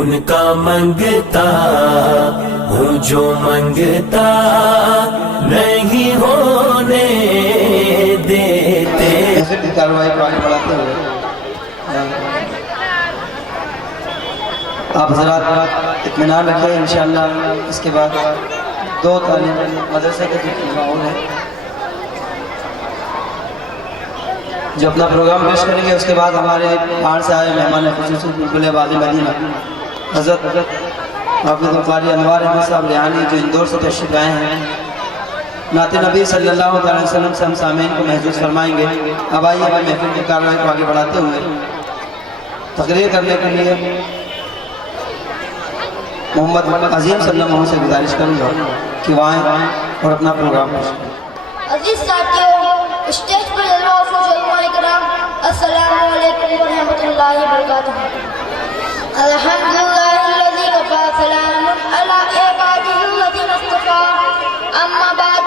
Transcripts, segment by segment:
उनका मंगता हूँ जो मंगता नहीं होने देते। कार्रवाई को आगे बढ़ाते हुए आप हज़रात इत्मीनान रखें। इंशाअल्लाह इसके बाद दो तालीम मदरसे के जो माहौल है जो अपना प्रोग्राम पेश करेंगे, उसके बाद हमारे बाहर से आए मेहमान खुसूसी बुलबुल आबादी मदीना हज़रत हाफ़िज़ क़ारी अनवार अहमद साहब रिहानी जो इंदौर से तशरीफ़ लाए हैं, नाते नबी सल्लल्लाहु अलैहि वसल्लम से हम सामीन को महसूस फरमाएंगे। अब आइए मैं महफिल की कार्रवाई को आगे बढ़ाते हुए तकरीर करने के लिए मोहम्मद अजीम सल्लल्लाहु से गुजारिश करूँगा कि वहाँ और अपना प्रोग्राम पेश करें। अजीज साथियों, स्टेज पर अस्सलामु अलैकुम व रहमतुल्लाहि व बरकातुहू। अल्हम्दुलिल्लाहि कफ़ा सलामुन अला इबादिहिल्लज़ीना इस्तफ़ा। अम्मा बाद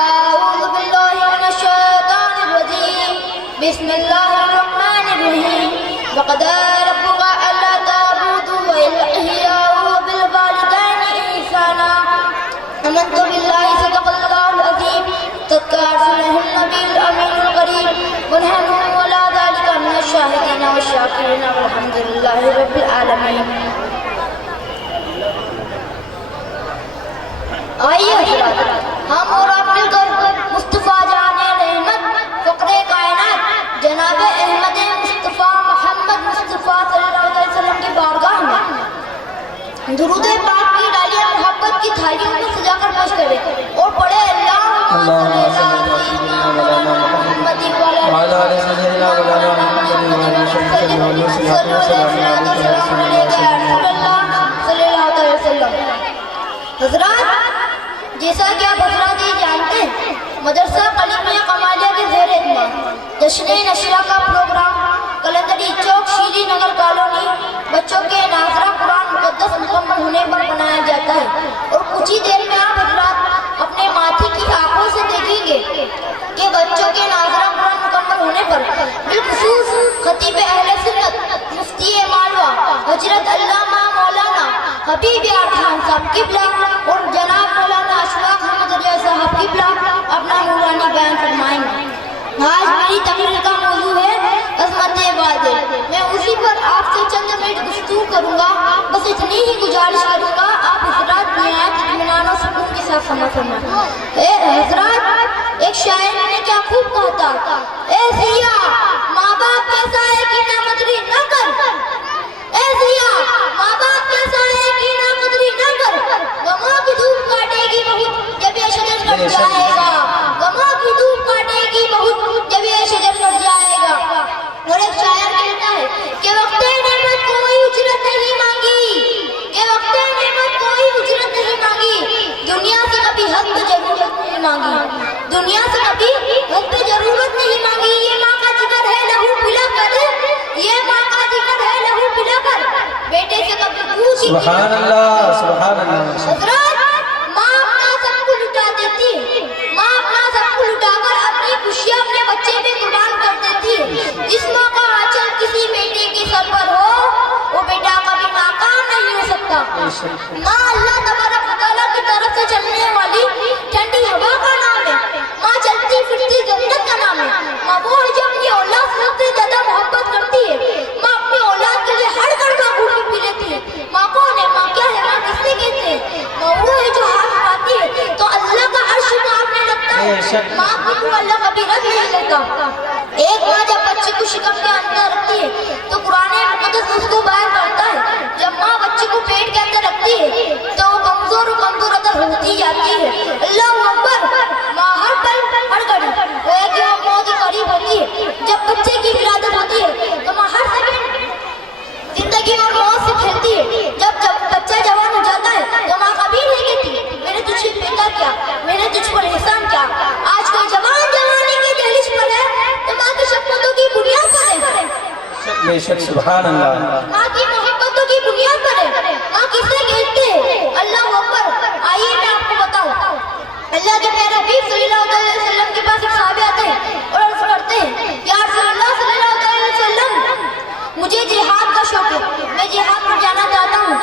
अऊज़ु बिल्लाहि मिनश शैतानिर रजीम। बिस्मिल्लाहिर रहमानिर रहीम। वक़दा रब्बुका अल्ला ताबुदू इल्ला इय्याहु व बिल वालिदैनि ihsana। आमनतु बिल्लाहि सदक़ल्लाहुल अज़ीम। तत्कासुलहुन नबील अमीनुल करीम। वनहनु अला ज़ालिका मिनश शाहिदीन व शाकिरीन वल्हम्दुलिल्लाहि रब्बिल आलमीन। आइए हम और आप मिलकर मुस्तफ़ा जाने रहमत फ़क़्रे कायनात जनाब अहमद मुस्तफ़ा मोहम्मद मुस्तफ़ा सल्लल्लाहु अलैहि वसल्लम की बारगाह में दुरूद पाक की डालियाँ मोहब्बत की थालियों में सजाकर पेश करें और पढ़े हज़रात, जैसा कि आप हज़रात ये जानते हैं, मदरसा कलीमिया कमालिया के ज़ेर इत्मीनान जश्न नशरा का प्रोग्राम कलंदरी चौक शीली नगर कॉलोनी बच्चों के नाज़रा कुरान मुक़द्दस मुकम्मल होने पर बनाया जाता है। और कुछ ही देर में आप हज़रात अपने माथे की आंखों से देखेंगे कि बच्चों के नाज़रा कुरान मुकम्मल होने पर बिलखुसूस खतीब अहले सुन्नत मुफ्ती मालवा हजरत अल्लामा मौलाना हबीब यार खान साहब किबला और जनाब मौलाना अशफाक अहमद रिया साहब किबला अपना नूरानी बयान फरमाएंगे। आज मेरी तकरीर का मौजू है अज़मत बादल। मैं उसी पर आपसे चंद मिनट गुफ्तगू करूँगा। बस इतनी ही गुजारिश करूँगा, आप हज़रात निहायत इत्मीनान और सुकून के साथ समझ फरमाएं। हज़रात, एक शायर ने क्या खूब कहा था, ए सिया माँ बाप कैसा है कि ना कदरी न कर, ए सिया माँ बाप कैसा है कि ना कदरी न कर, गमों की धूप काटेगी बहुत जब ये शजर कट जाएगा, गमों की धूप काटेगी बहुत जब ये शजर कट जाएगा। और एक शायर कहता है कि वक्त नेमत कोई उजरत नहीं मांगी, कि वक्त नेमत कोई उजरत नहीं मांगी, दुनिया से कभी हद पे जरूरत नहीं मांगी, दुनिया से कभी हद पे जरूरत नहीं मांगी। ये माँ का जिगर है लहू पिला कर, ये माँ का जिगर है लहू पिला कर, बेटे से कभी पूछी सुभान अल्लाह, सुभान अल्लाह। माँ अपना सब कुछ लुटा देती है, माँ अपना सब कुछ लुटाकर अपनी खुशियाँ अपने बच्चे पे कुर्बान कर देती है। जिस माँ का आंचल किसी बेटे के सर पर हो, वो बेटा कभी नाकाम नहीं हो सकता। माँ अल्लाह तबारक व तआला की तरफ से चलने वाली ठंडी हवा का नाम है। माँ चलती फिरती जन्नत का नाम है। माँ वो है जो अपनी औलाद से ज्यादा मोहब्बत करती है। माँ अपनी औलाद के लिए हर गड़बा घूट पी लेती है। माँ कौन है, माँ क्या है, माँ किससे कहते हैं? माँ वो है जो हाथ उठाती है तो अल्लाह का अर्श कांपने लगता है। माँ को तो अल्लाह कभी रख नहीं लेता। एक माँ जब बच्चे को शिकम के अंदर रखती है तो कुरान मुक़द्दस उसको बाहर करता है। जब माँ बच्चे को पेट के अंदर रखती है तो वो कमजोर अदर होती जाती है। अल्लाह अकबर। माँ हर पल हर घड़ी वो मौत के करीब होती है। जब बच्चे की विलादत होती है तो माँ हर सेकंड जिंदगी और मौत से खेलती है। जब बच्चा जवान हो जाता है तो माँ कभी नहीं कहती मैंने तुझे पैदा किया, मैंने तुझ पर एहसान किया। आज कोई जवान जवानी की दहलीज पर है तो माँ की शफ़क़तों की बुनियाद पर है। बेशक सुभान अल्लाह। माँ की मोहब्बतों की बुनियाद पर है। माँ किसे कहते हैं? अल्लाह अकबर। आइए मैं आपको बताऊं। अल्लाह के प्यारे हबीब सल्लल्लाहु अलैहि वसल्लम के पास एक सहाबी आते हैं और अर्ज़ करते हैं या रसूलल्लाह सल्लल्लाहु अलैहि वसल्लम मुझे जिहाद का शौक है, मैं जिहाद पर जाना चाहता हूँ।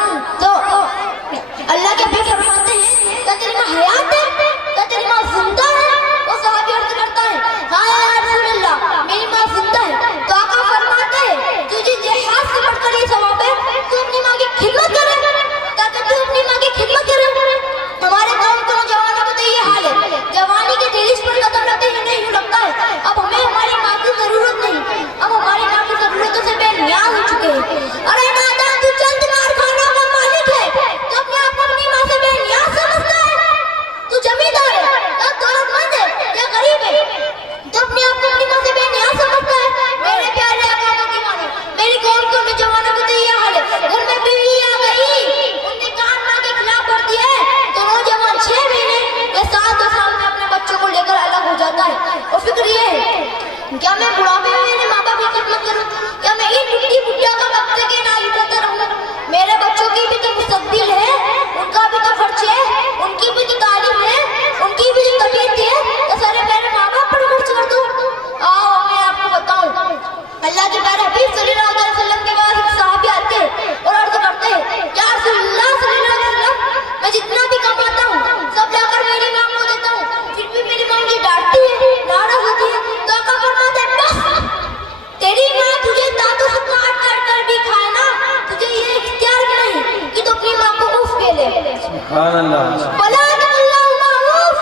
भला अल्लाह मारूफ,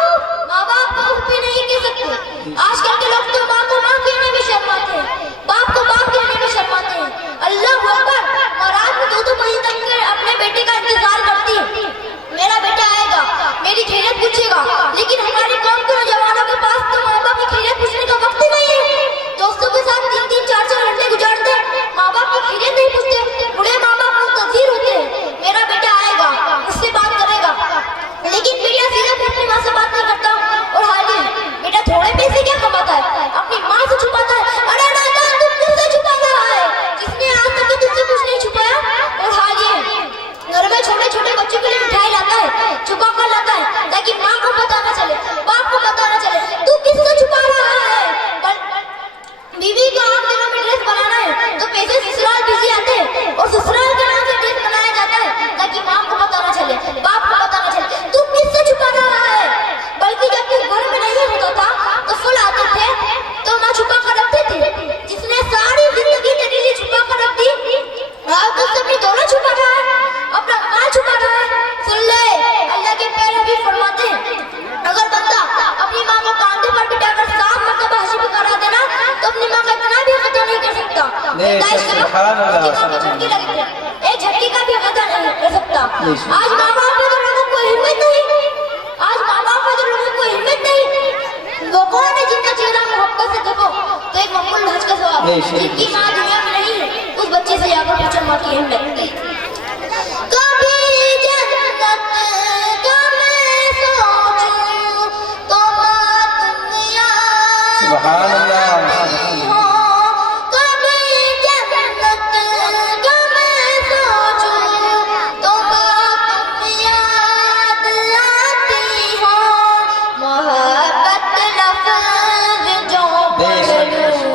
माँ बाप को उफ भी नहीं कह सकते। आजकल के लोग तो माँ को माँ कहने में शर्माते हैं, बाप को बाप कहने में शर्माते हैं। अल्लाह अकबर, और रात में 2-2 बजे तक अपने बेटे का इंतजार करती है, मेरा बेटा आएगा, मेरी खैरियत पूछेगा। लेकिन हमारे कौम के नौजवानों के पास तो माँ बाप की खैरियत पूछने का वक्त ही नहीं है। दोस्तों के साथ 3-3, 4-4 घंटे गुजारते, माँ बाप की खैरियत नहीं पूछते। बूढ़े माँ बाप मुंतज़िर होते हैं, मेरा बेटा आएगा, उससे बात करेगा। लेकिन बेटा सीधा अपनी माँ से बात नहीं करता। और हाल ही बेटा थोड़े पैसे क्या कमाता है, अपनी माँ से छुपाता है। अरे नाना, तुम किससे छुपा रहा है, जिसने आज तक तुझसे कुछ नहीं छुपाया। और हाल ही घर में छोटे छोटे बच्चों के लिए मिठाई लाता है, छुपा कर लाता है, ताकि माँ को पता न चले, बाप को पता न चले। तू किससे छुपा रहा है? बीवी को 8 दिनों में ड्रेस बनाना है तो पैसे ससुराल भेजे आते हैं, और ससुराल के नाम से ड्रेस बनाया जाता है ताकि माँ को पता न चले, बाप को पता न चले। तू किससे छुपा रहा है? बल्कि जब तू घर में नहीं होता था तो फूल आते थे तो माँ छुपा कर रखती थी, जिसने सारी जिंदगी तेरे लिए छुपा कर रख दी। आज तो अपनी दौलत छुपा रहा है, अपना माल छुपा रहा है। सुन ले, अल्लाह के प्यारे हबीब फरमाते हैं, अगर बंदा अपनी माँ को कांधे पर बिठाकर 7 मरतबा हश्र करा देना तो अपनी माँ का इतना भी खता नहीं कर सकता। एक झटके का भी खता नहीं कर सकता। आज माँ बाप में तो लोगों को हिम्मत नहीं, आज माँ बाप में तो लोगों को हिम्मत नहीं। वो कौन है जिनका चेहरा मोहब्बत से देखो तो एक मकबूल हज का सवाब, जिनकी माँ दुनिया में नहीं है, उस बच्चे से जाकर पूछो माँ की हिम्मत। कभी जन्नत का मैं सोचूं तो माँ तुम याद सुभान अल्लाह। हो। कभी जन्नत का मैं सोचूं तो माँ तुम याद आती हो। मोहब्बत लफ्ज़ जो पढ़ लूं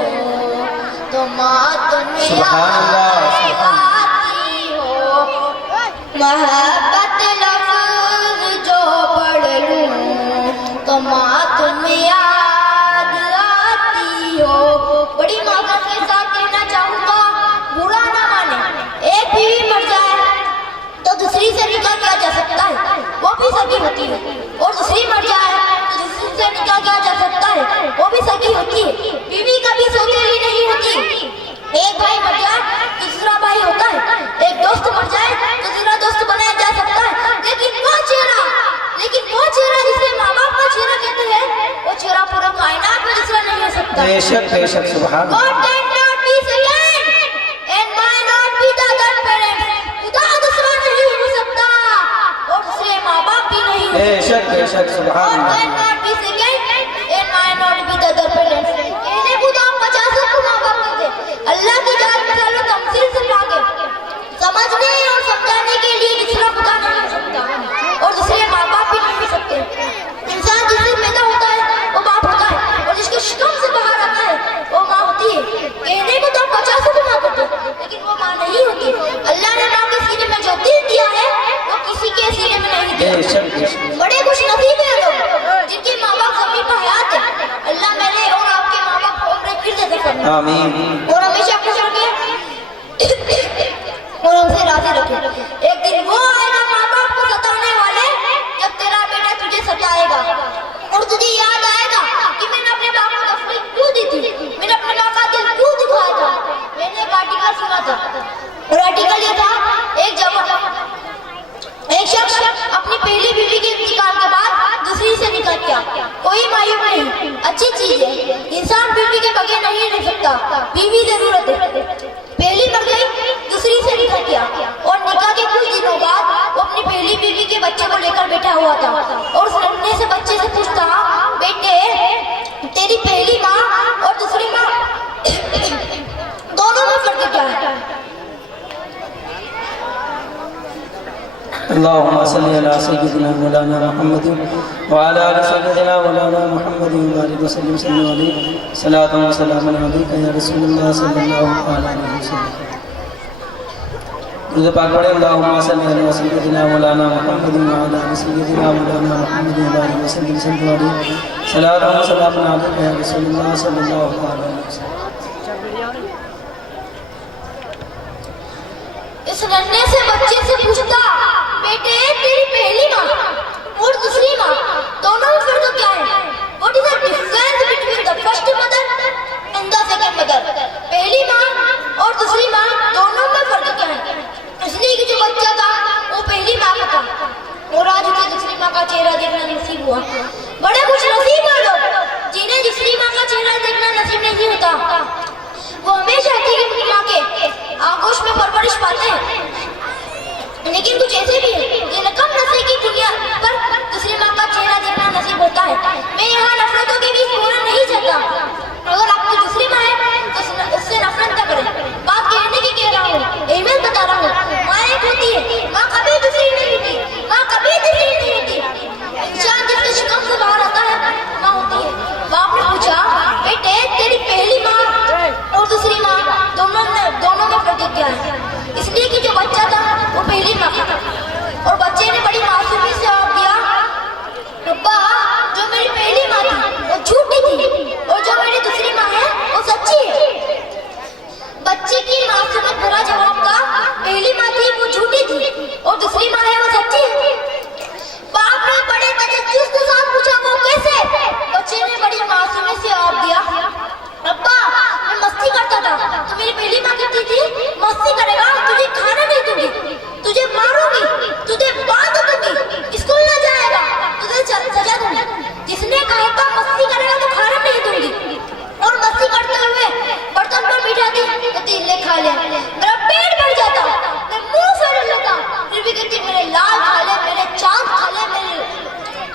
तो माँ तुम याद आती हो। मोहब्बत लफ्ज़ जो पढ़ लूं तो माँ तुम याद आती हो। बड़ी माजरत के साथ कहना चाहूँगा, बुरा ना माने, एक बीवी मर जाए तो दूसरी से निकाह किया जा सकता है, वो भी सगी होती है। और दूसरी मर जाए तो दूसरी से निकाह किया जा सकता है, वो भी सगी होती है। बीवी कभी सौतेली नहीं होती। एक भाई मर जाए तो दूसरा भाई होता है, एक दोस्त मर जाए तो दूसरा दोस्त बनाया जा सकता है। लेकिन वो चेहरा जिसे माँ बाप का चेहरा कहते हैं, वो चेहरा पूरा कायनात में दूसरा नहीं हो सकता। बेशक बेशक, सुभान God cannot be second and might not be the other parents. खुदा दूसरा नहीं हो सकता और दूसरे माँ बाप भी नहीं हो सकते। बेशक बेशक, सुभान God Allah. cannot be second and might not be the other parents. कहने खुदा 50 को माँ बाप कहते, अल्लाह की जात मिसालों तमसील से मांगे, समझने और समझाने के लिए दूसरा खुदा नहीं हो सकता और दूसरे माँ बाप भी नहीं हो सकते। इंसान जिससे पैदा होता है वो बाप होता है, और जिसके शिकम से बाहर आता है वो माँ होती है। कहने को तो 50 को माँ कहते, लेकिन वो माँ नहीं होती। अल्लाह ने माँ के सीने में जो दिल दिया है वो किसी के सीने में नहीं दिया। बेशक बेशक, बड़े खुश नसीब है लोग जिनके माँ बाप जमीन पर हयात है। अल्लाह मेरे और आपके माँ बाप को उम्र फिर देता फरमाए आमीन। और हमेशा खुश रखे और उनसे राजी रखे। एक दिन वो आएगा माँ बाप को सताने वाले, जब तेरा बेटा तुझे सताएगा और तुझे याद आएगा कि मैंने अपने बाप को तफरीक क्यों दी थी, मैंने अपने बाप का दिल क्यों दिखाया था। मैंने एक आर्टिकल सुना था, और आर्टिकल ये था, एक शख्स अपनी पहली बीवी के इंतकाल के बाद दूसरी से निकाह किया। कोई मायूब नहीं, अच्छी चीज है। इंसान बीवी के बगैर नहीं रह सकता, बीवी जरूरत है। पहली मर गई, दूसरी से निकाह किया, और निकाह के कुछ दिनों बाद वो अपनी पहली बीवी के बच्चे को लेकर बैठा हुआ था, और उस नन्हे से बच्चे से पूछता, बेटे तेरी पहली माँ और दूसरी माँ दोनों में फर्क क्या है? अल्लाहुम्मा सल्ली अला सय्यिदिना मौलाना मुहम्मद व अला आलि सय्यिदिना मौलाना मुहम्मद व बारिक वसल्लम अलैहि सलातु व सलामुन अलैका या रसूलल्लाह सल्लल्लाहु अलैहि वसल्लम। दुरूद पाक पढ़े, अल्लाहुम्मा सल्ली अला सय्यिदिना मौलाना मुहम्मद व अला आलि सय्यिदिना मौलाना मुहम्मद व बारिक वसल्लम अलैहि सलातु व सलामुन अलैका या रसूलल्लाह सल्लल्लाहु अलैहि वसल्लम। इस नन्हे से बच्चे से पूछता, बेटे तेरी पहली माँ हुआ। बड़े खुश नसीब हैं लोग जिन्हें दूसरी माँ का चेहरा देखना नसीब नहीं होता। वो हमेशा कहती है कि माँ के आगोश में परवरिश पाते हैं, लेकिन कुछ ऐसे भी है जिन्हें कम नस्ल की दुनिया पर दूसरी माँ का चेहरा देखना नसीब होता है। मैं यहाँ नफरतों के बीच बोलना नहीं चाहता। अगर आपकी दूसरी माँ है तो उससे नफरत न करें। बात कहने की कह रहा हूँ, एहमियत बता रहा हूँ। माँ एक होती है, माँ कभी दूसरी नहीं होती, माँ कभी दूसरी नहीं होती। इंसान जिसके शिकम से बाहर आता है माँ होती है। बाप ने पूछा, बेटे तेरी पहली माँ और दूसरी माँ दोनों में फर्क क्या है? इसलिए कि जो बच्चा था वो पहली माँ का था और बच्चे ने बड़ी मासूमी से जवाब दिया, अब्बा जो मेरी पहली माँ थी वो झूठी थी और जो मेरी दूसरी माँ है वो सच्ची है। बच्चे की मासूमियत भरा जवाब था, पहली माँ थी वो झूठी थी और दूसरी माँ है वो सच्ची है। बाप ने बड़े तजस्सुस के साथ पूछा, वो कैसे? बच्चे ने बड़ी मासूमियत से जवाब दिया, अब्बा मैं मस्ती करता था तो मेरी पहली माँ कहती थी मस्ती करेगा तुझे खाना नहीं दूंगी, तुझे मारूंगी, तुझे बांध दूंगी, स्कूल न जाएगा, तुझे सजा दूंगी। जिसने कहा था मस्ती करेगा तो खाना नहीं दूंगी और मस्ती करते हुए बर्तन पर बिठाती तो ले खा ले, मेरा पेट भर जाता, मैं मुंह फेर लेता, फिर भी कहती मेरे लाल खा ले, मेरे चांद खा ले, मेरे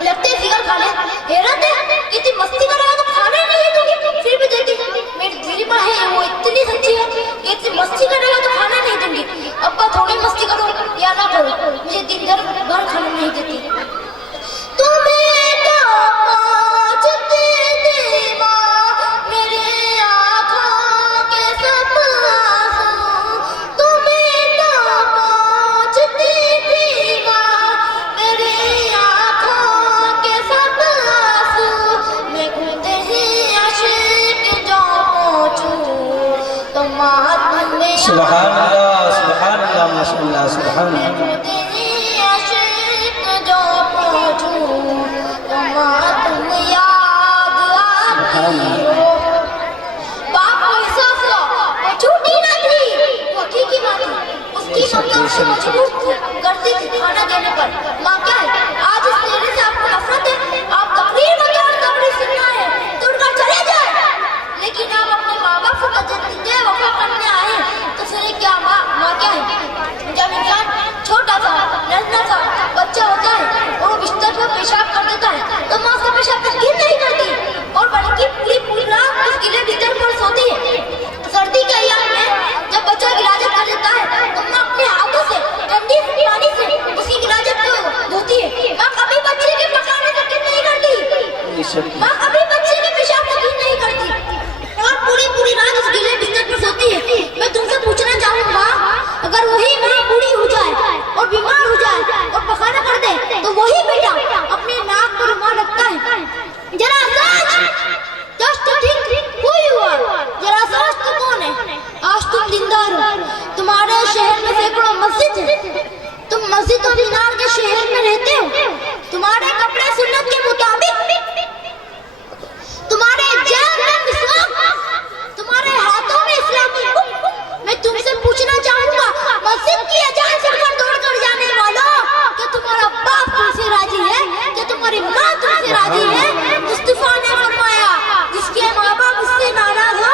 लगते फिगर खा ले। हैरत है कहती मस्ती करेगा तो खाना नहीं दूंगी, फिर भी देती। मेरी दूसरी माँ है वो इतनी सच्ची है कहती मस्ती करेगा तो खाना नहीं दूंगी। अब्बा थोड़ी मस्ती करो या ना करो, मुझे दिन भर खाना नहीं देती। तुम्हें तो पहुंचती थी माँ मेरे आँखों के सब आंसू, तुम्हें तो पहुंचती थी माँ मेरे आँखों के सब आंसू, मैं खुद ही आशिक जो पहुंचूं तो माँ तुम्हें सुभान अल्लाह, सुभान अल्लाह, माशाअल्लाह, सुभान अल्लाह। करती थी खाना देने पर। माँ क्या है, आज इस चेहरे से आपको नफरत है, आप तकरीर बतौर तकरीर सुनना है तो उनका चले जाए, लेकिन आप अपने माँ बाप को तजद्दुद वफा करने आए तो सुने क्या माँ क्या है। जब इंसान छोटा सा नन्हा सा बच्चा होता है और वो बिस्तर पर पेशाब कर देता है तो माँ उसका पेशाब तस्कीर नहीं करती और बल्कि पूरी रात उस गीले बिस्तर पर सोती है। सर्दी के अय्याम में जब बच्चा गिलाजत कर देता है तो माँ अपने हाथों से ठंडी पानी से उसकी गिलाजत को धोती है। माँ कभी बच्चे के पकाने तस्कीर नहीं करती, माँ कभी बच्चे के पेशाब तस्कीर नहीं करती और पूरी रात उस गीले बिस्तर पर सोती है। मैं तुमसे पूछना चाहूंगा, अगर वही माँ बूढ़ी हो जाए और बीमार हो जाए और पखाना कर दे तो वही बेटा अपने नाक पर रुमाल रखता है। जरा सोच, जस्ट थिंक कोई हुआ, जरा सोच तो कौन है। आज तुम दीनदार हो, तुम्हारे शहर में सैकड़ों मस्जिद है, तुम मस्जिद और मीनार के शहर में रहते हो, तुम्हारे कपड़े सुन्नत के मुताबिक, तुम्हारे जेब में इस्लाम, तुम्हारे हाथों में इस्लामी बुक। मैं तुमसे पूछना चाहूंगा, मस्जिद की अजान सुनकर दौड़कर जाने वालों, क्या तुम्हारा बाप तुमसे राजी है? क्या तुम्हारी माँ तुमसे राजी है? मुस्तफा ने फरमाया, जिसके माँ बाप उससे नाराज हो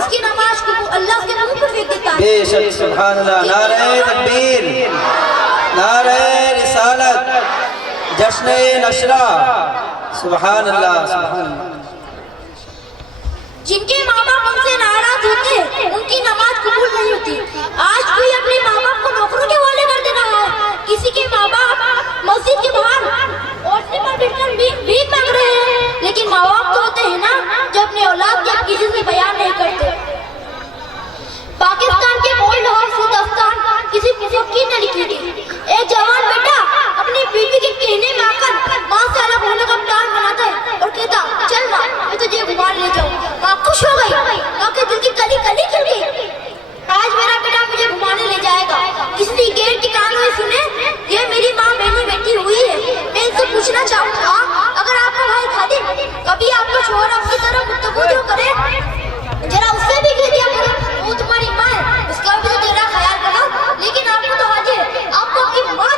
उसकी नमाज को अल्लाह के मुंह पर फेंक देता है। बेशक, सुभान अल्लाह, नारे तकबीर, नारे रिसालत, जश्न नशरा, सुभान अल्लाह, सुभान अल्लाह। जिनके माँ बाप उनसे नाराज होते उनकी नमाज कबूल नहीं होती। आज कोई अपने माँ बाप को नौकरों के हवाले कर दे रहा है, किसी के माँ बाप मस्जिद के बाहर औरतें पर बैठकर भीख मांग रहे हैं, लेकिन माँ बाप तो होते हैं ना जो अपने औलाद के किसी से बयान नहीं करते। पाकिस्तान के बोल्ड हाउस दस्तान किसी मुफक्किर ने लिखी थी, एक जवान बेटा अपनी बीवी के कहने में आकर माँ से अलग होने का प्लान बनाता है और कहता, चल माँ मैं तुझे घुमा ले जाऊँ। माँ खुश हो गई, माँ के दिल की कली कली खिल गई, आज मेरा बेटा मुझे घुमाने ले जाएगा। किसी गेट की कान हुई सुने, ये मेरी माँ बहनी बैठी हुई है। मैं इनसे पूछना चाहूँगा, अगर आपका भाई खादिम कभी आपको शोहर आपकी तरफ मुतवज्जो करे, जरा उससे भी कह दिया करो वो तुम्हारी माँ है, उसका भी तो तेरा ख्याल करो। लेकिन आपको तो हाजिर, आपको अपनी माँ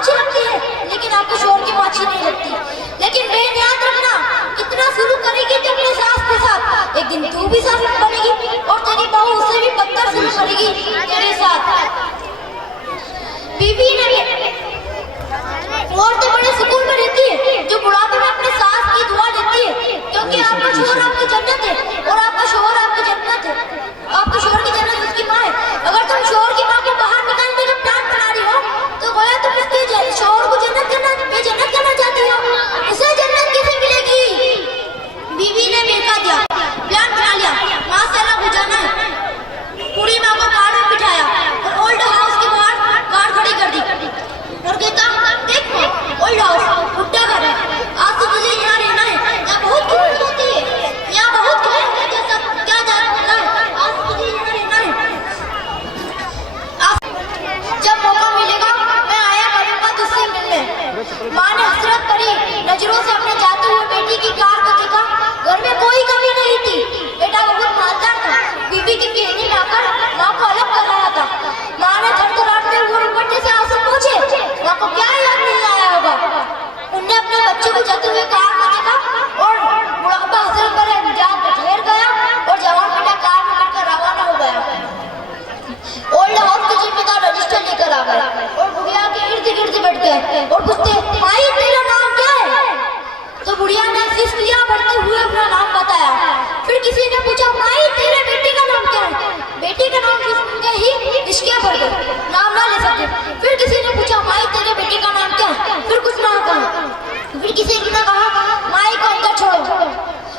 माँ को अलग कर रहा था। माँ ने थरथराते हुए दुपट्टे से आंसू पोंछे। माँ को क्या याद नहीं आया होगा। उनने अपने बच्चे को जाते हुए कार में देखा और बुढ़ापा हसल पर जाकर ठहर गया और जवान बेटा कार में बैठकर रवाना हो गया। ओल्ड हाउस के जिम्मेदार रजिस्टर लेकर आ गए और बुढ़िया के इर्द गिर्द बैठ गए और पूछते, माई तेरा नाम क्या है? तो बुढ़िया ने सिसकियां भरते हुए अपना नाम बताया। फिर किसी ने पूछा, माई तेरे बेटे का नाम क्या है? बेटे का नाम सुनकर ही रिश्कियां भर गए, नाम ना ले सके। फिर किसी ने पूछा, माई तेरे बेटे का नाम क्या है? फिर कुछ ना कहा। फिर किसी ने कहा, माई को अंदर छोड़ो,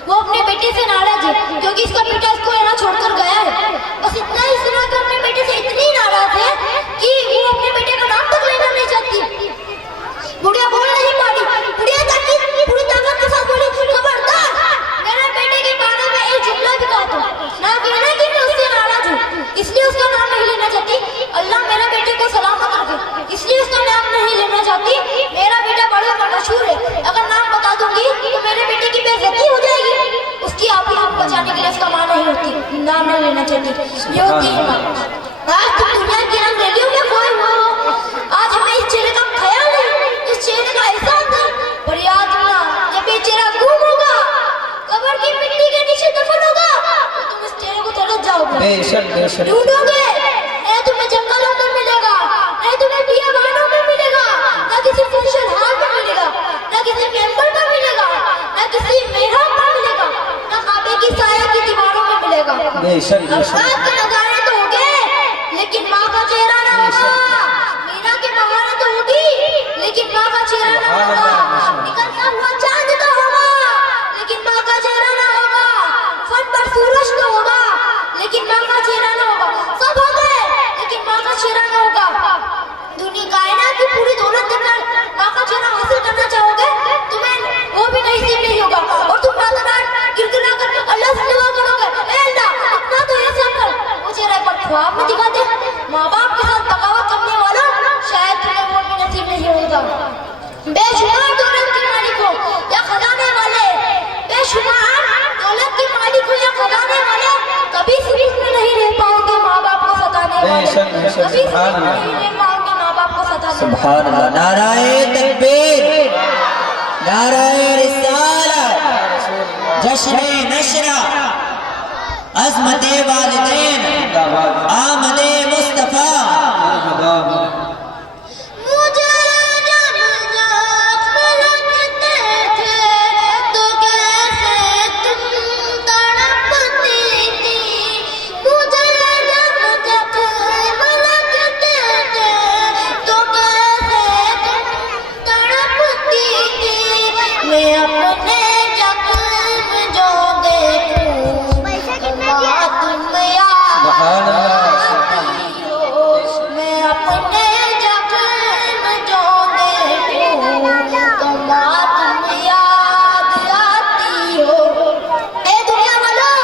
वो अपने बेटे से नाराज है क्योंकि इसका बेटा इसको यहाँ छोड़कर गया है। बस इतना ही सुना कर अपने बेटे से इतनी नाराज है कि वो अपने बेटे का नाम तक लेना नहीं चाहती। बुढ़िया बोल नहीं पाई। बुढ़िया ताकि पूरी ताकत के साथ बोली, खबरदार मेरे बेटे के बारे में एक जुमला भी कहा तो ना कहना कि मैं उससे नाराज हूँ, इसलिए उसका नाम नहीं लेना चाहती। अल्लाह मेरे बेटे को सलामत रखे, इसलिए उसका नाम नहीं लेना चाहती। मेरा बेटा बड़ा मशहूर है, अगर नाम बता दूंगी तो मेरे बेटे की बेइज्जती हो जाएगी। उसकी आबरू को बचाने के लिए उसका मां नहीं होती, नाम नहीं लेना चाहती। ये होती है मां। आज तुम दुनिया की रंगरेलियों में खोए हुए हो। आज हमें इस चेहरे का ख्याल नहीं, इस चेहरे का एहसास नहीं। पर याद रखना, जब ये चेहरा गुम होगा, कब्र की मिट्टी के नीचे दफन होगा, तो तुम इस चेहरे को तरस जाओगे, ढूंढोगे। नहीं तुम्हें जंगलों में मिलेगा, नहीं तुम्हें बियाबानों में मिलेगा, ना किसी फंक्शन हॉल में मिलेगा, ना किसी मेंबर में मिलेगा, ना किसी मेहराब में मिलेगा, ना काबे की साया की दीवारों में मिलेगा। अफराद के नजारे तो होंगे लेकिन माँ का चेहरा ना होगा। मीना के बहाने तो होगी लेकिन माँ का चेहरा ना होगा। निकलता हुआ चांद तो होगा लेकिन माँ का चेहरा ना होगा। फन पर सूरज तो होगा लेकिन माँ का चेहरा ना होगा। सब हो गए लेकिन माँ का चेहरा ना होगा। दुनिया कायनात की पूरी दौलत देकर माँ का चेहरा हासिल करना चाहोगे, तुम्हें वो भी नसीब नहीं होगा। और तुम रात-रात गिड़गिड़ा कर अल्लाह से दुआ करोगे, ए अल्लाह इतना तो ऐसा कर, वो चेहरा पर ख्वाब में दिखा दे। माँ बाप के साथ बगावत करने वाला शायद तुम्हें वो भी नसीब नहीं होगा। बेशुमार दौलत के मालिक हो या खजाने वाले, बेशुमार दौलत के मालिक हो या खजाने वाले, कभी सुकून में नहीं रह पाओगे माँ बाप को सताने वाले। कभी सुकून में नहीं रह पाओगे माँ बाप को सताने वाले। सुभान अल्लाह। नाराए तकबीर, नाराए रिसालत, जश्न-ए नशरा, अज़मत-ए वालिदैन, आमद-ए मुस्तफा। मुझे जब जख्म लगते थे तो कैसे तुम तड़पती थी। मुझे जब जख्म लगते थे तो कैसे तुम तड़पती थी। मैं अपने जख्म जो देखूं माँ तुम याद आती हो। मैं अपने जख्म जो देखूं तो माँ तुम याद आती हो। ए दुनिया वालों,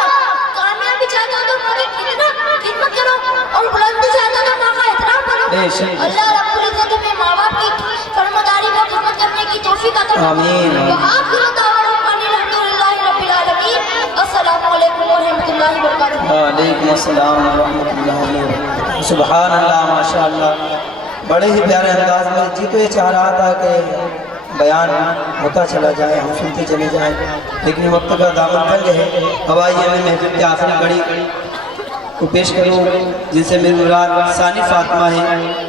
कामयाबी चाहते हो तो माँ की खिदमत करो और बुलंदी चाहते हो तो माँ का एहतराम करो। अल्लाह रब्बुल इज्जत में माँ बाप की फरमादारी को खिदमत करने की तौफीक अता फरमाए। आमीन। अस्सलामु अलैकुम व रहमतुल्लाहि व बरकातहू। वालेकुम अस्सलाम व रहमतुल्लाहि व बरकातहू। सुभान अल्लाह, माशाअल्लाह। बड़े ही प्यारे अंदाज में। जी तो ये चाह रहा था कि बयान होता चला जाए, हम सुनते चले जाएं, लेकिन वक्त का दामन तंग है। हवाई में महफिल की आखिरी कड़ी को पेश करूँ, जिनसे मेरी मुराद सानी फातिमा है,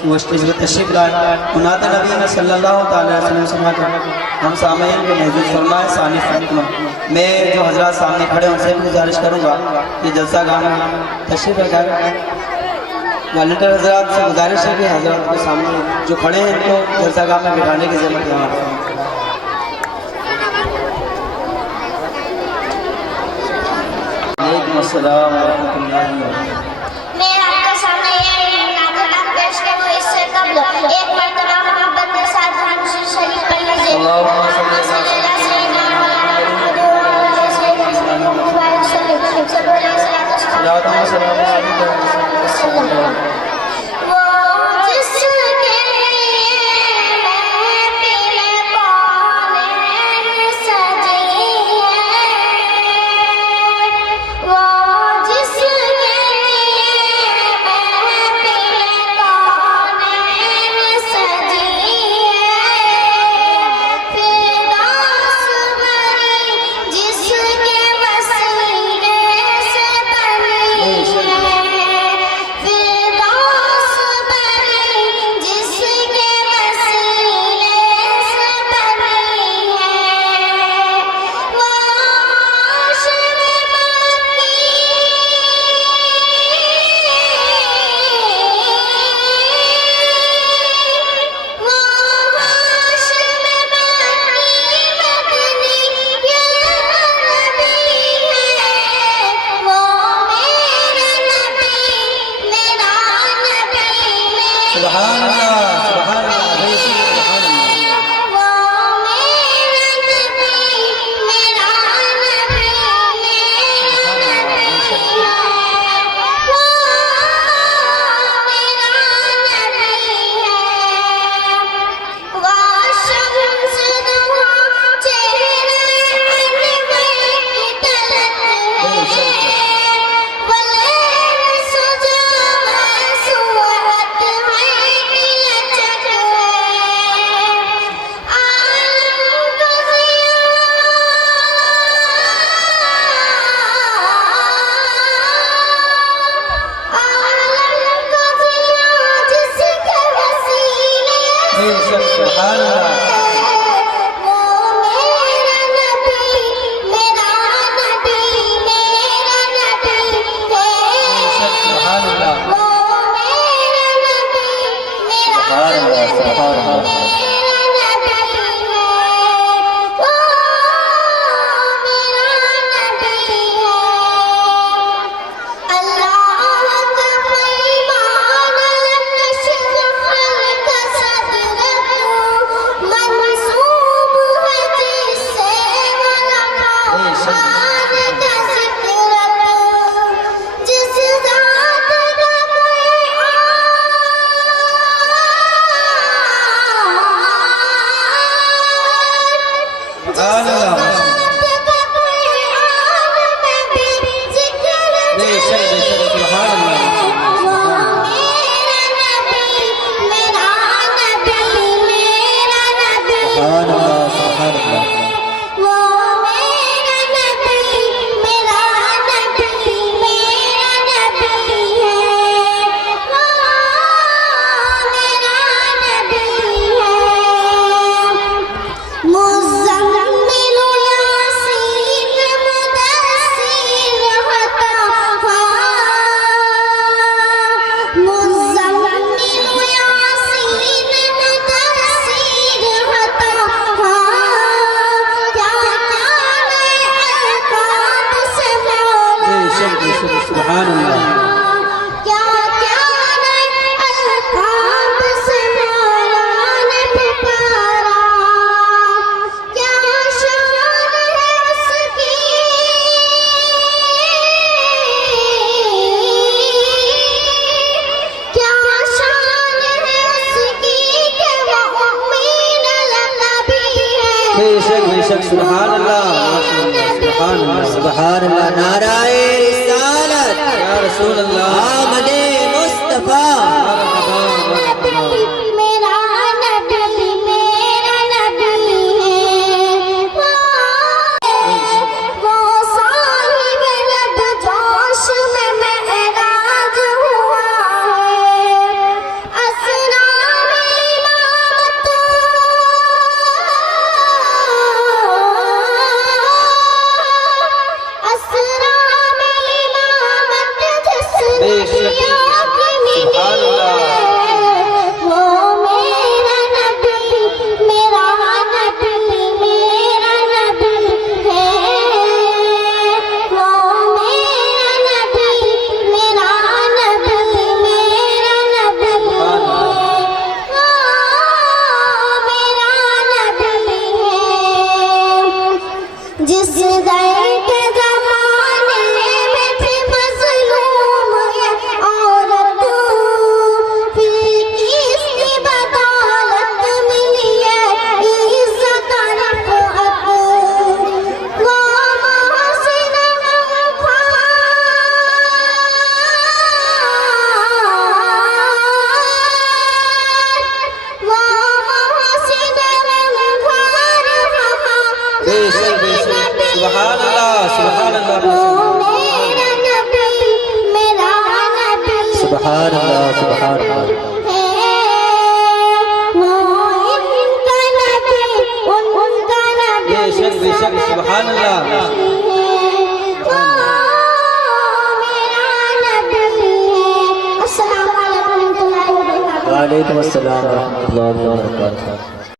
वो स्टेज पर तशरीफ लाए। मुनाद नबी में सल्लल्लाहु अलैहि वसल्लम सुना कर हम सामईन को महफूज फरमाए सानी फातिमा। मैं जो हजरात सामने खड़े हैं उनसे भी गुजारिश करूँगा कि जलसा गाह में तशरीफ रखाए। वॉलंटियर हजरात से गुजारिश है कि हजरात के सामने जो खड़े हैं इनको जलसा गाह में बिठाने की ज़रूरत है। वालेकुम अस्सलाम व रहमतुल्लाहि व बरकातहू। मैं आपके सामने ये नात पेश करूँ, इससे कबल एक मरतबा मोहब्बत के साथ हमसे शरीफ पढ़ लीजिए। बेशक सुभान अल्लाह बेशक सुभान अल्लाह सुभान अल्लाह सुभान अल्लाह नाराए रिसालत या रसूल अल्लाह आमदे मुस्तफा सुभान अल्लाह सुभान अल्लाह बेशक बेशक सुभान अल्लाह वालेकुम अस्सलाम व रहमतुल्लाहि व बरकातहू।